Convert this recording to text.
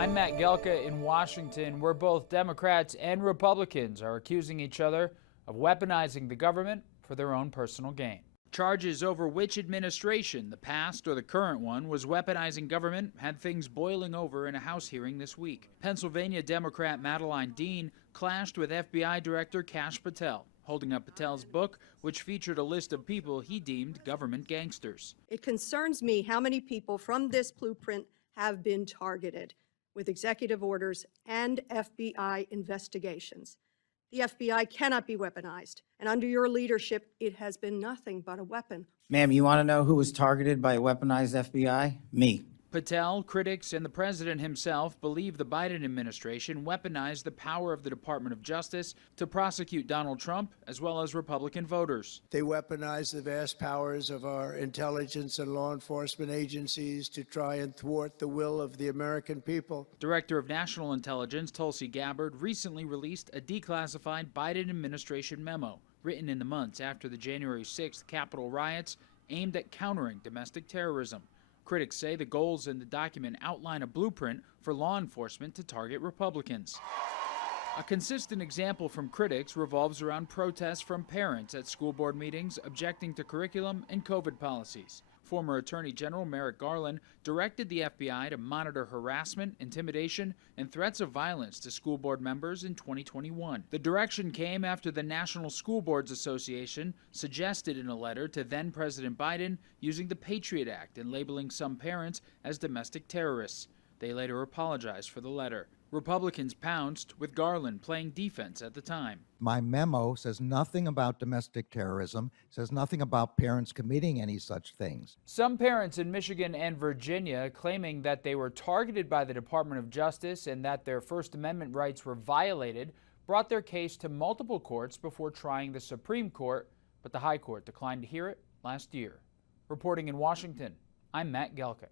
I'm Matt Gelka in Washington, where both Democrats and Republicans are accusing each other of weaponizing the government for their own personal gain. Charges over which administration, the past or the current one, was weaponizing government had things boiling over in a House hearing this week. Pennsylvania Democrat Madeleine Dean clashed with FBI Director Kash Patel, holding up Patel's book, which featured a list of people he deemed government gangsters. It concerns me how many people from this blueprint have been targeted with executive orders and FBI investigations. The FBI cannot be weaponized, and under your leadership, it has been nothing but a weapon. Ma'am, you want to know who was targeted by a weaponized FBI? Me. Patel, critics, and the president himself believe the Biden administration weaponized the power of the Department of Justice to prosecute Donald Trump as well as Republican voters. They weaponized the vast powers of our intelligence and law enforcement agencies to try and thwart the will of the American people. Director of National Intelligence Tulsi Gabbard recently released a declassified Biden administration memo written in the months after the January 6th Capitol riots aimed at countering domestic terrorism. Critics say the goals in the document outline a blueprint for law enforcement to target Republicans. A consistent example from critics revolves around protests from parents at school board meetings objecting to curriculum and COVID policies. Former Attorney General Merrick Garland directed the FBI to monitor harassment, intimidation, and threats of violence to school board members in 2021. The direction came after the National School Boards Association suggested in a letter to then-President Biden using the Patriot Act and labeling some parents as domestic terrorists. They later apologized for the letter. Republicans pounced, with Garland playing defense at the time. My memo says nothing about domestic terrorism, says nothing about parents committing any such things. Some parents in Michigan and Virginia claiming that they were targeted by the Department of Justice and that their First Amendment rights were violated brought their case to multiple courts before trying the Supreme Court, but the High Court declined to hear it last year. Reporting in Washington, I'm Matt Gelka.